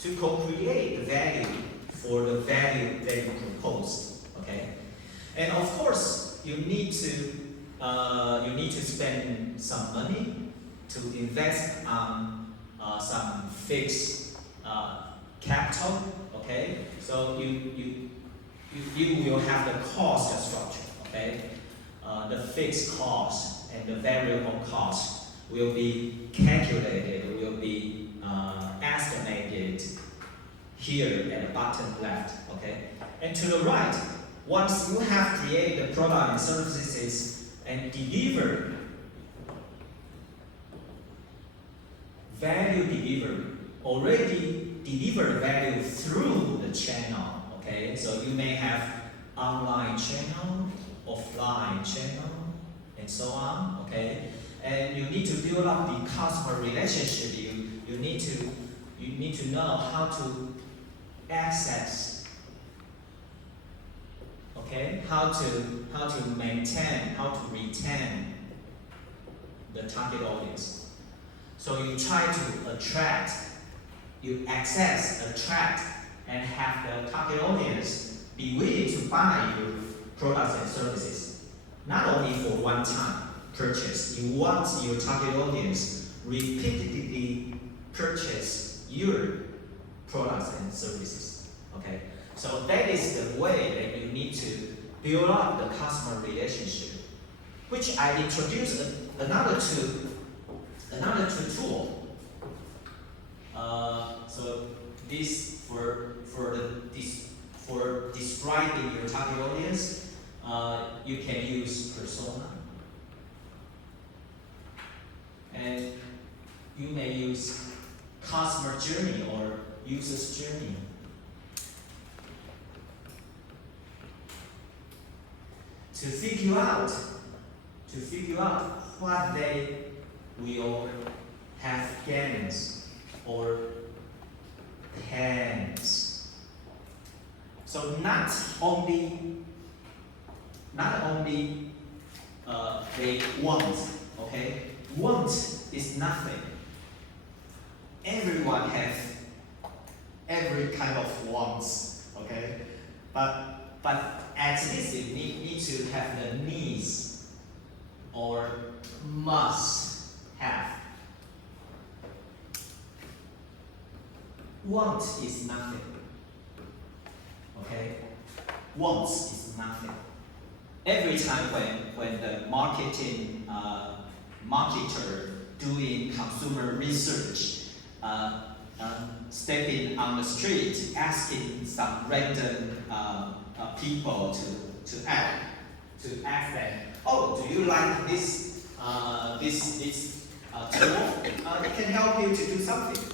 to co-create the value for the value that you proposed. Okay, and of course you need to spend some money to invest on some fixed capital. Okay, so you will have the cost structure. Okay, the fixed cost and the variable cost will be calculated, will be estimated here at the bottom left. Okay, and to the right, once you have created the product and services and delivered value delivery, already delivered value through the channel. Okay, so you may have online channel, offline channel, and so on. Okay, and you need to build up the customer relationship. You need to know how to access. Okay, how to maintain, how to retain the target audience. So you try to attract, you access, attract, and have the target audience be willing to buy your products and services. Not only for one-time purchase, you want your target audience repeatedly purchase your products and services. Okay, so that is the way that you need to build up the customer relationship, which I introduced another two tools. So this for describing your target audience, you can use persona, and you may use customer journey or user's journey. To figure out what they will have gains or pains. So not only they want. Okay, want is nothing. Everyone has every kind of wants. Okay, but at least you need to have the needs or must have. Want is nothing. Okay, wants is nothing. Every time when the marketer doing consumer research, stepping on the street, asking some random people to ask them, oh, do you like this tool? It can help you to do something.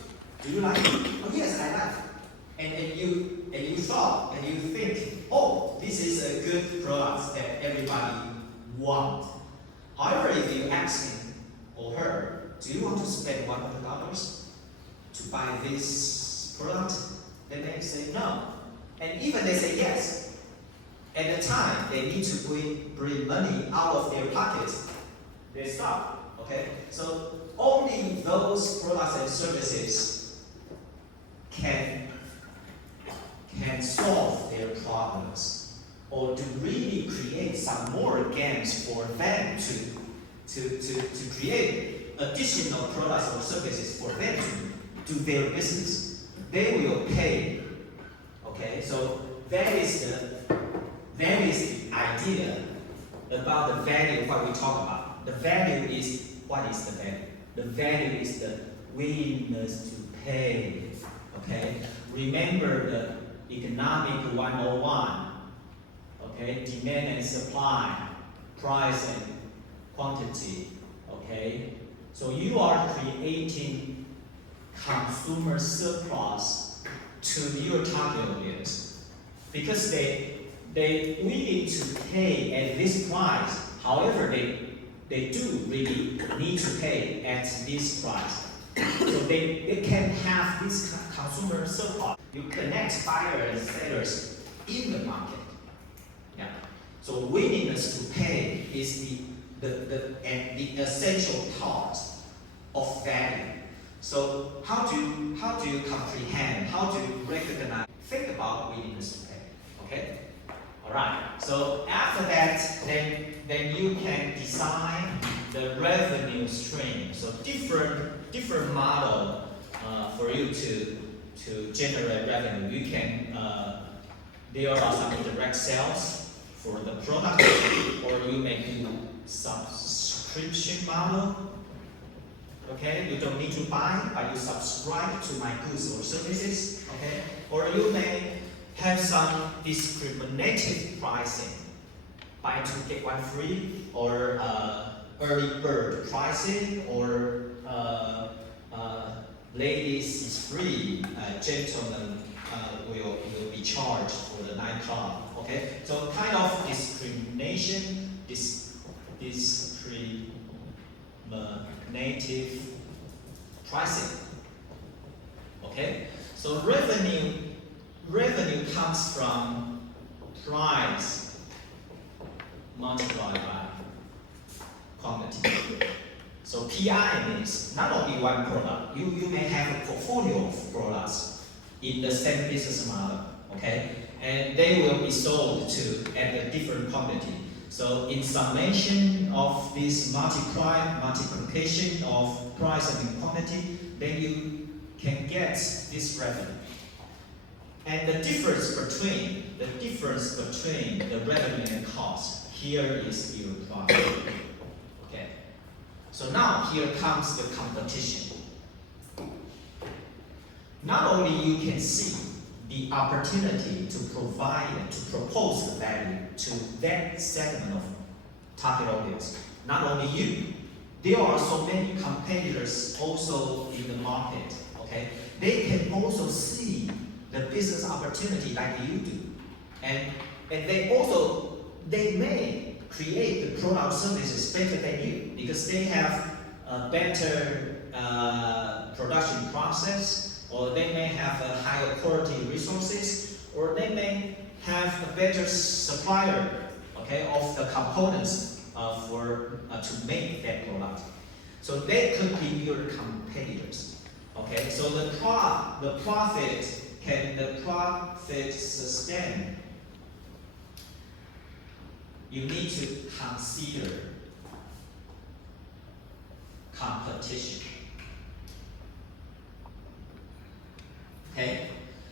Do you like it? Oh yes, I like it. And you thought and you think, oh, this is a good product that everybody wants. However, if you ask him or her, do you want to spend $100 to buy this product? Then they say no. And even they say yes. At the time they need to bring money out of their pocket, they stop. Okay? So only those products and services can solve their problems, or to really create some more gains for them to create additional products or services for them to do their business. They will pay. Okay, so that is the idea about the value, what we talk about. The value is, what is the value? The value is the willingness to pay. Okay, remember the economic 101. Okay, demand and supply, price and quantity. Okay, so you are creating consumer surplus to your target audience because they willing to pay at this price. However, they do really need to pay at this price. So they can have this consumer surplus. You connect buyers and sellers in the market. Yeah. So willingness to pay is the essential part of value. So how do you comprehend? How do you recognize? Think about willingness to pay. Okay. All right. So after that, then you can design the revenue stream. So different model for you to generate revenue. You can there are some direct sales for the product, or you may do subscription model. Okay, you don't need to buy, but you subscribe to my goods or services. Okay, or you may have some discriminative pricing, buy two get one free, or early bird pricing, or ladies is free, gentlemen will be charged for the nightclub. Okay, so kind of discrimination, discriminative pricing. Okay, so revenue comes from price multiplied by quantity. So PI means not only one product. You may have a portfolio of products in the same business model, okay? And they will be sold at a different quantity. So in summation of this multiplication of price and quantity, then you can get this revenue. And the difference between the revenue and cost, here is your profit. Okay. So now here comes the competition. Not only you can see the opportunity to provide and to propose the value to that segment of target audience. Not only you, there are so many competitors also in the market. Okay, they can also see the business opportunity like you do, and they may create the product services better than you because they have a better production process, or they may have a higher quality resources, or they may have a better supplier, okay, of the components to make that product. So they could be your competitors. Okay, so the profit can the profit sustain? You need to consider competition. Okay,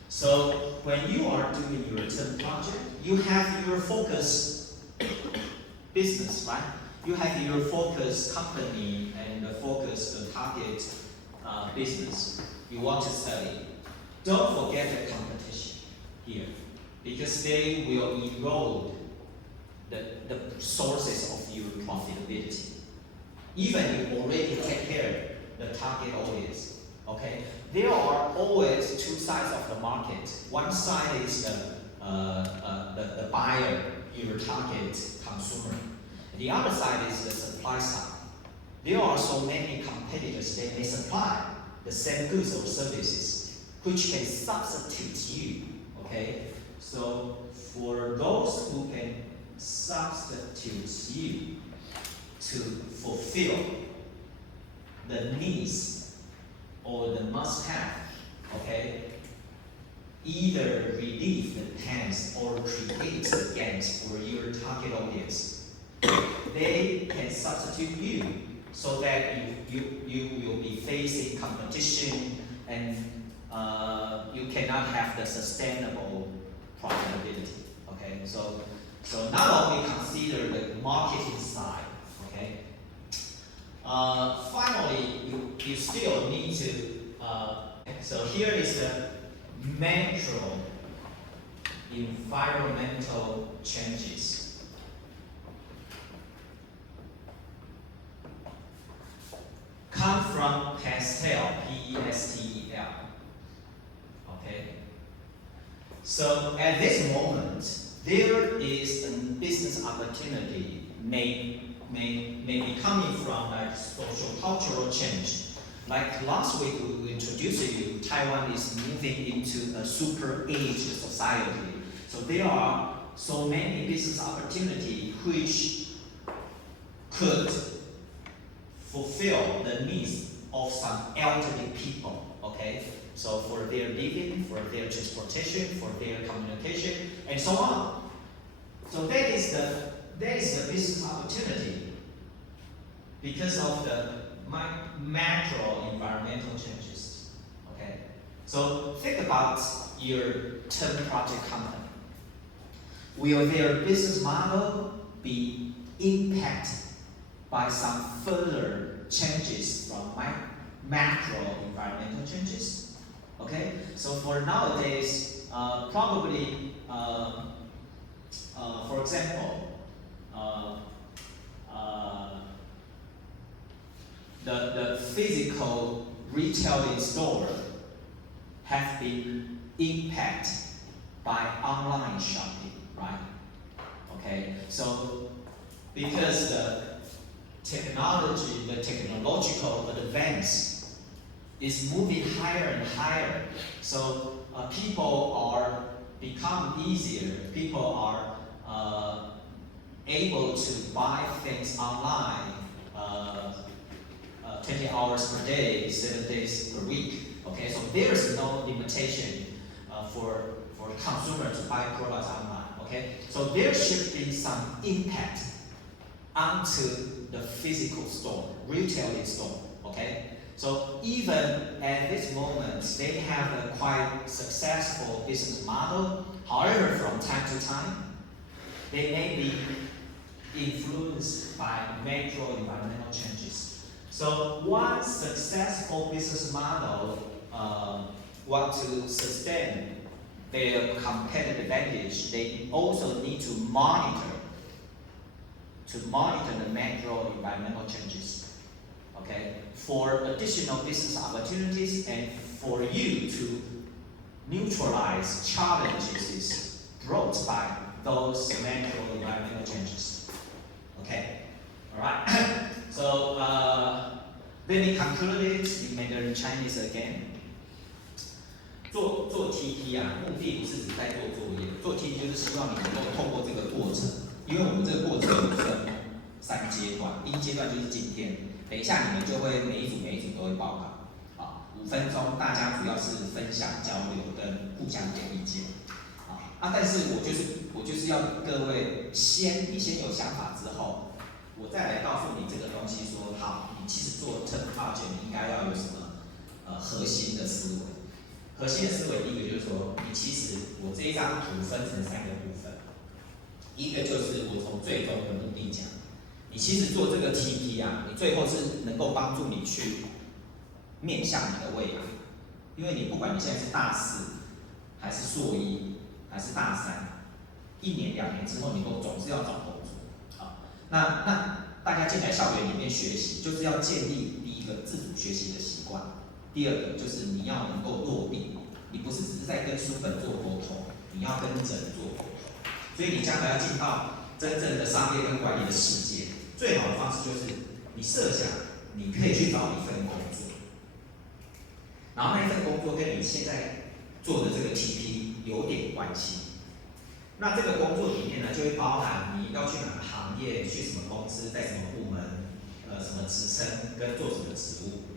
so when you are doing your term project, you have your focus business, right? You have your focus company and the focus target business you want to study. Don't forget the competition here, because they will erode the sources of your profitability. Even you already take care of the target audience. Okay, there are always two sides of the market. One side is the buyer, your target consumer. The other side is the supply side. There are so many competitors that may supply the same goods or services, which can substitute you. Okay, so for those who can substitute you to fulfill the needs or the must-have, okay, either relieve the pains or create the gains for your target audience, they can substitute you so that you will be facing competition and you cannot have the sustainable profitability. Okay, so not only consider the marketing side. Okay, finally you still need to. So here is the macro environmental changes. Come from PESTEL, P-E-S-T-E-L. Okay. So at this moment, there is a business opportunity may be coming from like social cultural change. Like last week we introduced you, Taiwan is moving into a super aged society. So there are so many business opportunities which could fulfill the needs of some elderly people, okay? So for their living, for their transportation, for their communication, and so on. So that is the business opportunity because of the macro environmental changes, okay? So think about your 10 project company. Will their business model be impacted by some further changes from macro environmental changes? Okay, so for nowadays, probably, for example, the physical retailing store have been impacted by online shopping, right? Okay, so because the technological advance is moving higher and higher, so people are become easier. People are able to buy things online 20 hours per day, 7 days per week. Okay, so there is no limitation for consumers to buy products online. Okay, so there should be some impact onto the physical store, retailing store. Okay, so even at this moment, they have a quite successful business model. However, from time to time, they may be influenced by macro environmental changes. So one successful business model want to sustain their competitive advantage, they also need to monitor the macro environmental changes, okay, for additional business opportunities and for you to neutralize challenges brought by those macro environmental changes. Okay, all right. So let me conclude it in Mandarin Chinese again. 做 TP 啊，目的不是只在做作业，做 TP 就是希望你能够透过这个过程，因为我们这个过程有分3阶段，第一阶段就是今天，等一下你们就会每一组都会报告，啊，5分钟大家主要是分享交流跟互相给意见，但是我就是要各位你先有想法之后，我再来告诉你这个东西说好，你其实做 term project 你应该要有什么核心的思维。核心的思维，第一个就是说，你其实我这一张图分成3个部分，一个就是我从最终的目的讲，你其实做这个 TP 啊，你最后是能够帮助你去面向你的未来，因为你不管你现在是大4，还是硕1，还是大3，1年2年之后，你都总是要找工作，好，那大家进来校园里面学习，就是要建立第一个自主学习的习惯。第二个就是你要能够落地，你不是只是在跟书本做沟通，你要跟人做沟通。所以你将来要进到真正的商业跟管理的世界，最好的方式就是你设想你可以去找一份工作，然后那一份工作跟你现在做的这个 TP 有点关系。那这个工作里面呢，就会包含你要去哪个行业，去什么公司，在什么部门，什么职称跟做什么职务。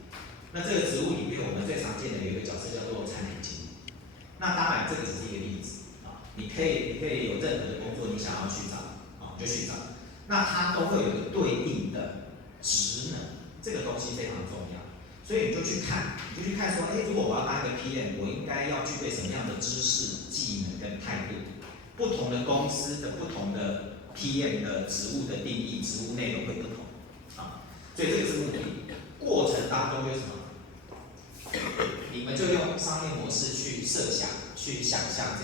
那这个职务里面，我们最常见的有一个角色叫做产品经理。那当然，这个只是一个例子啊，你可以有任何的工作你想要去找啊，就去找。那它都会有一个对应的职能，这个东西非常重要。所以你就去看说，如果我要当一个 PM， 我应该要具备什么样的知识、技能跟态度？不同的公司的不同的 PM 的职务的定义、职务内容会不同啊，所以这个是目的。过程当中就是什么？你们就用商业模式去设想、去想象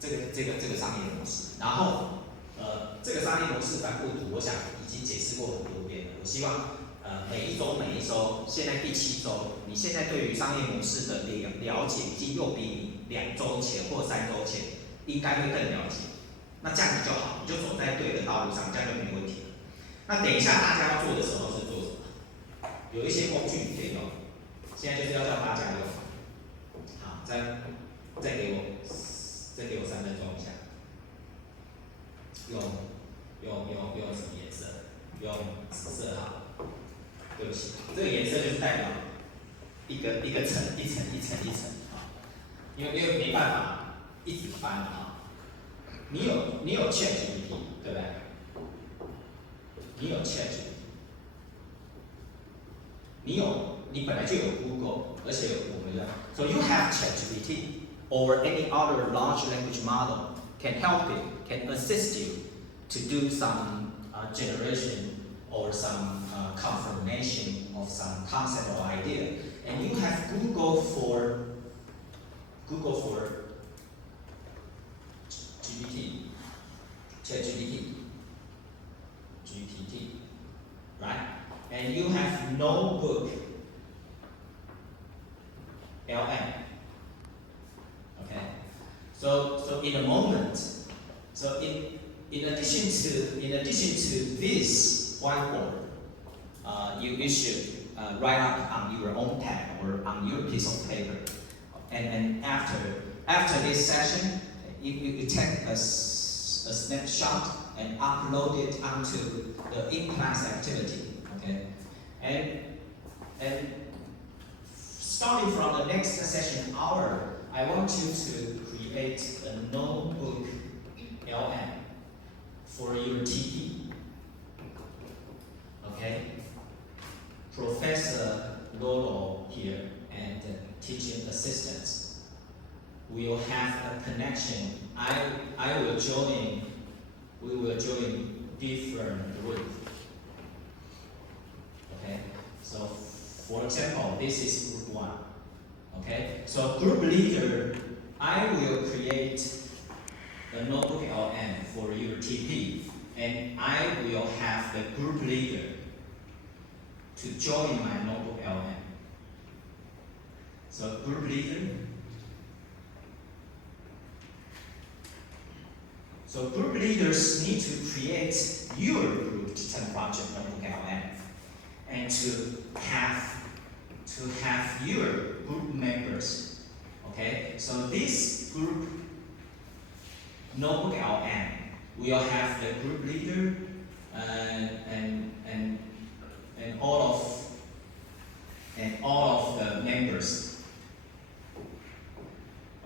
这个商业模式，然后这个商业模式反复图，我想已经解释过很多遍了。我希望每一周，现在第7周，你现在对于商业模式的了解，已经又比你2周前或3周前应该会更了解。那这样子就好，你就走在对的道路上，这样就没问题了。那等一下大家要做的时候是做什么？有一些工具你可以用，现在就是要叫大家用。好，再给我3分钟一下。用什么颜色？用紫色好，对不起，这个颜色就是代表一个层一层啊，因为没办法一直翻啊。你有 ChatGPT 对不对？你有 ChatGPT， 你本来就有 Google， 而且我们的 ，so you have ChatGPT or any other large language model can help you, can assist you to do some generation or some confirmation of some concept or idea. And you have Google for GPT, ChatGPT, GPT, right? And you have notebook, LM. Okay. So in a moment, so in addition to this whiteboard, you should write up on your own pad or on your piece of paper. And after this session, you take a snapshot and upload it onto the in-class activity. Okay, and starting from the next session hour, I want you to create a notebook LM for your TP. Okay, Professor Lolo here and teaching assistants will have a connection. I will join. We will join different groups. Okay, so for example, this is group 1. Okay, so group leader, I will create the notebook LM for your TP, and I will have the group leader to join my notebook LM. So group leader. So group leaders need to create your group to project notebook LM, and to have your group members. Okay, so this group notebook LM will have the group leader and all of the members.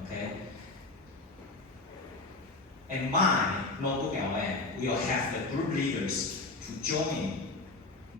Okay, and my notebook LM will have the group leaders to join